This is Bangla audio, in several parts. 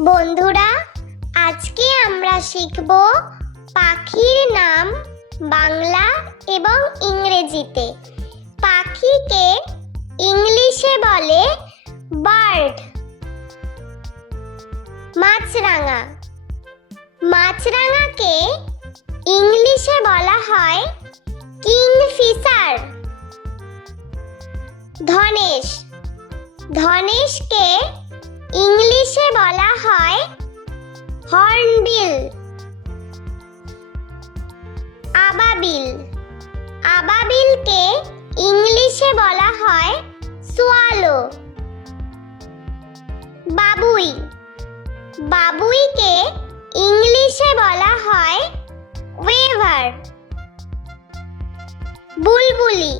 বন্ধুরা, আজকে আমরা শিখব পাখির নাম বাংলা এবং ইংরেজিতে। পাখিকে ইংলিশে বলে বার্ড। মাছরাঙা। মাছরাঙাকে ইংলিশে বলা হয় কিংফিশার। ধনেশ। ধনেশকে ইংলিশে বলা হয় হর্নবিল। আবাবিল। আবাবিলকে ইংলিশে বলা হয় সোয়ালো। বাবুই। বাবুইকে ইংলিশে বলা হয় ওয়েভার। বুলবুলি।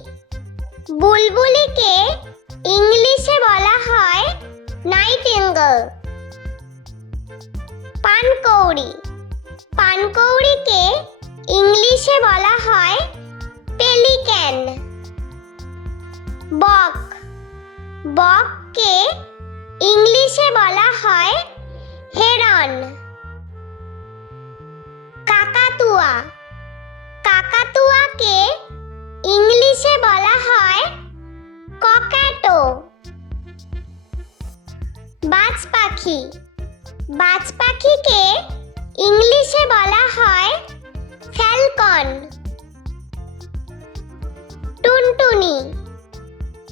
বুলবুলিকে ইংলিশে বলা হয় নাইটিঙ্গেল। পানকৌড়ি। পানকৌড়িকে ইংলিশে বলা হয় পেলিক্যান। বক। বককে ইংলিশে বলা হয় হেরন। কাকাতুয়া। কাকাতুয়াকে ইংলিশে বলা হয় ককাটো। বাজ পাখি। বাজ পাখিকে ইংলিশে বলা হয় ফ্যালকন। টুনটুনি।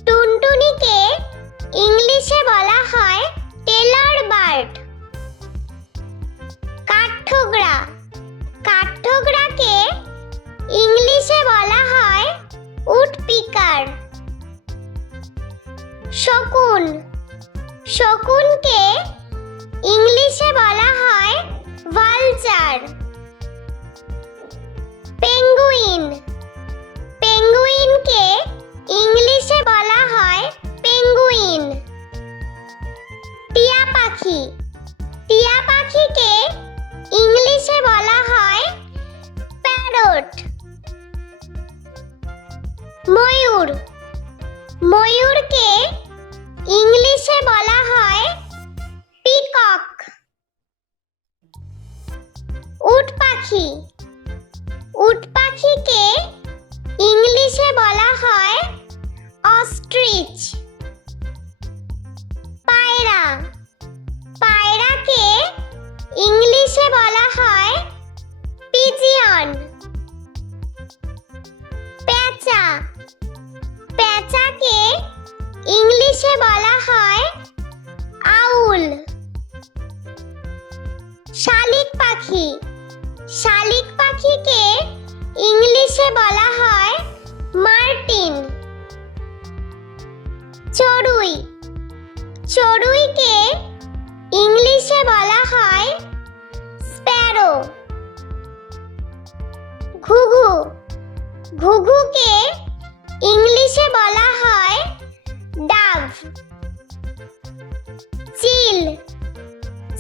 টুনটুনিকে ইংলিশে বলা হয় টেলর বার্ড। কাঠঠোকরা। কাঠঠোকরাকে ইংলিশে বলা হয় উডপিকার। শকুন। শকুনকে ইংলিশে বলা হয় ভালচার। পেঙ্গুইন। পেঙ্গুইনকে ইংলিশে বলা হয় পেঙ্গুইন। টিয়া পাখি। টিয়া পাখিকে ইংলিশে বলা হয় প্যারট। ময়ূর। ময়ূরকে ইংলিশে বলা হয় পিকক। উট পাখি। উট পাখিকে ইংলিশে বলা হয় অস্ট্রিচ। পায়রা। পায়রাকে ইংলিশে বলা হয় পিজিয়ন। পেঁচা। পেঁচাকে ইংলিশে বলা হয় আউল। শালিক পাখি। শালিক পাখিকে ইংলিশে বলা হয় মার্টিন। চড়ুই। চড়ুইকে ইংলিশে বলা হয় স্প্যারো। ঘুঘু। ঘুঘুকে ইংলিশে বলা হয় ডাভ। চিল।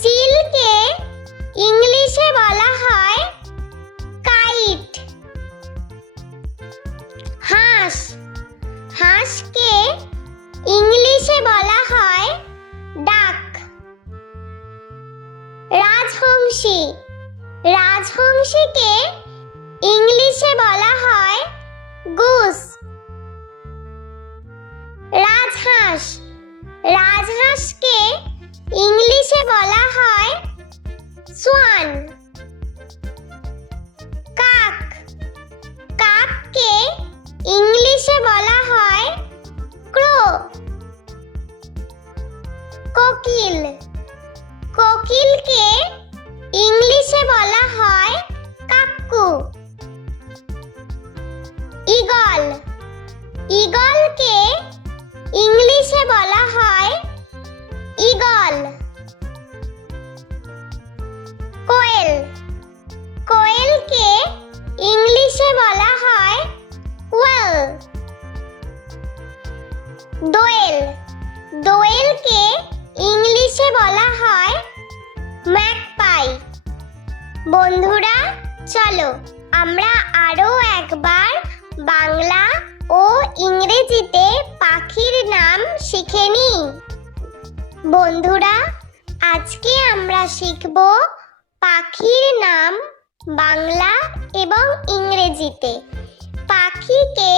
চিলকে ইংলিশে বলা হয় কাইট। হাঁস। হাঁসকে ইংলিশে বলা হয় ডাক। রাজহংসী। রাজহংসীকে ইংলিশে বলা হয় গুস। রাজহাঁস। রাজহাঁসকে ইংলিশে বলা হয় সোয়ান। কাক। কাককে ইংলিশে বলা হয় ক্রো। কোকিল। কোকিলকে ইংলিশে বলা হয় কাক্কু। ঈগল। ঈগলকে ইংলিশে বলা হয় ঈগল। কোয়েল। কোয়েলকে ইংলিশে বলা হয় কোয়েল। দোয়েল। দোয়েলকে ইংলিশে বলা হয় ম্যাগপাই। বন্ধুরা, চলো আমরা আরো একবার বাংলা ও ইংরেজিতে পাখির নাম শিখে নিই। বন্ধুরা, আজকে আমরা শিখব পাখির নাম বাংলা এবং ইংরেজিতে। পাখিকে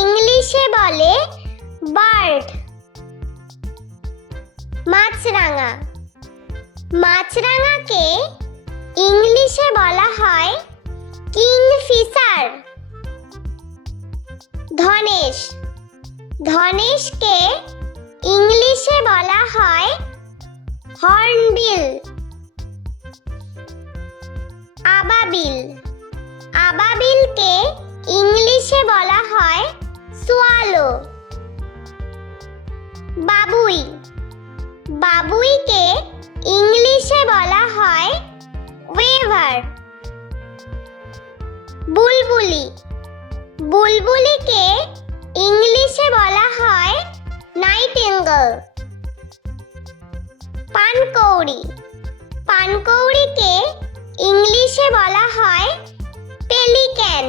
ইংলিশে বলে বার্ড। মাছরাঙা, মাছরাঙাকে ইংলিশে বলা হয় কিংফিশার। ধনেশ, ধনেশকে ইংলিশে বলা হয় হর্নবিল। আবাবিল, আবাবিলকে ইংলিশে বলা হয় সোয়ালো। বাবুই, বাবুইকে ইংলিশে বলা হয় ওয়েভার। বুলবুলি, বুলবুলিকে ইংলিশে বলা হয় নাইটিঙ্গেল। পানকৌড়ি, পানকৌড়িকে ইংলিশে বলা হয় পেলিক্যান।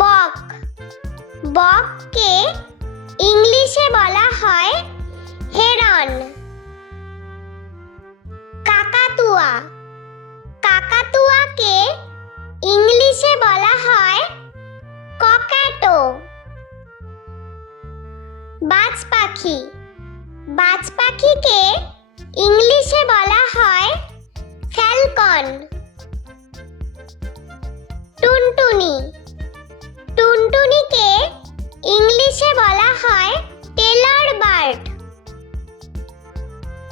বক, বককে ইংলিশে বলা হয় হেরন। কাকাতুয়া, কাকাতুয়াকে ইংলিশে বলা হয় ককাটো। বাজ পাখি, বাজ পাখিকে ইংলিশে বলা হয় ফ্যালকন। টুনটুনি, টুনটুনিকে ইংলিশে বলা হয় টেলর বার্ড।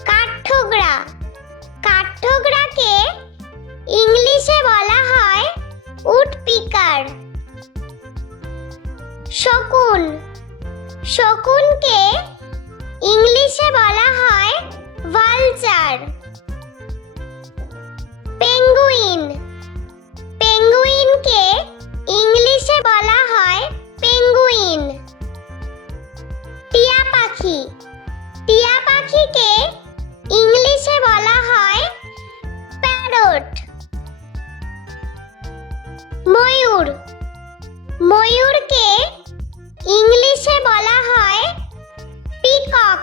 কাঠঠোকরা, কাঠঠোকরাকে ইংলিশে বলা হয় উডপিকার। শকুন, শকুনকে ইংলিশে বলা হয় ভালচার। পেঙ্গুইন, পেঙ্গুইনকে ইংলিশে বলা হয় পেঙ্গুইন। টিয়া পাখি, টিয়া পাখিকে ইংলিশে বলা হয় প্যারট। ময়ূর, ময়ূরকে ইংলিশে বলা হয় পিকক।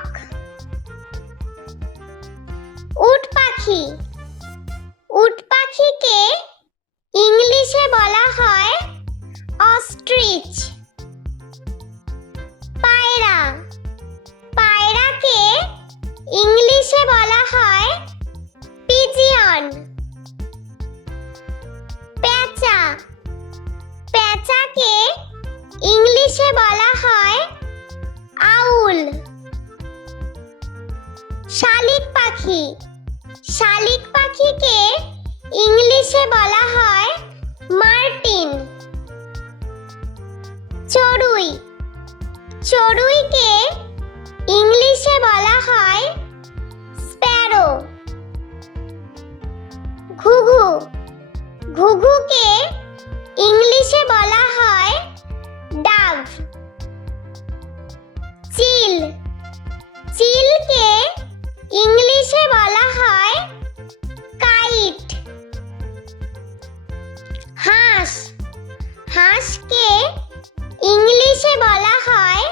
উট পাখি, উট পাখিকে ইংলিশে বলা হয় অস্ট্রিচ। পায়রা, পায়রাকে ইংলিশে বলা হয় পিজিয়ন। পেঁচা, পেঁচাকে ইংলিশে বলা হয় আউল। শালিক পাখি, শালিক পাখিকে ইংলিশে বলা হয় মার্টিন। চড়ুই, চড়ুইকে ইংলিশে বলা হয় স্প্যারো। ঘুঘু, ঘুঘুকে ইংলিশে বলা হয় ডাভ। চিল, চিলকে ইংলিশে বলা হয় কাইট। হাঁস, হাঁসকে ইংলিশে বলা হয়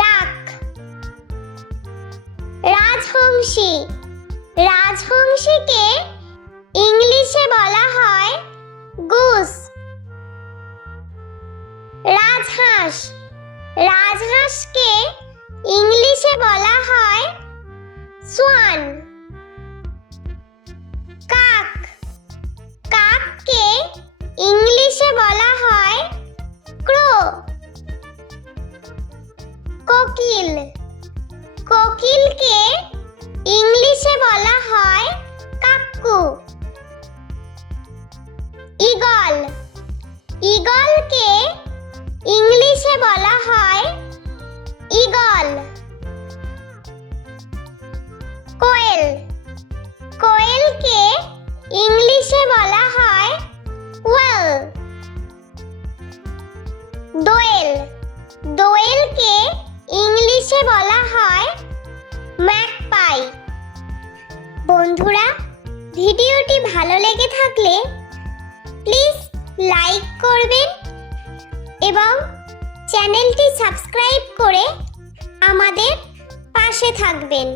ডাক। রাজহংসী, রাজহংসীকে ইংলিশে বলা হয় গুস। রাজহাঁস, রাজহাঁসকে ইংলিশে বলা হয় সোয়ান। কাক, কাককে ইংলিশে বলা হয় ক্রো। কোকিল, কোকিলকে ইংলিশে বলা হয় কাক্কু। ঈগল, ঈগলকে ইংলিশে বলা হয় ঈগল। কোয়েল, কোয়েলকে ইংলিশে বলা হয় কোয়েল। দোয়েল, দোয়েলকে ইংলিশে বলা হয় ম্যাকপাই। বন্ধুরা, ভিডিওটি ভালো লেগে থাকলে প্লিজ লাইক করবেন এবং চ্যানেলটি সাবস্ক্রাইব করে আমাদের পাশে থাকবেন।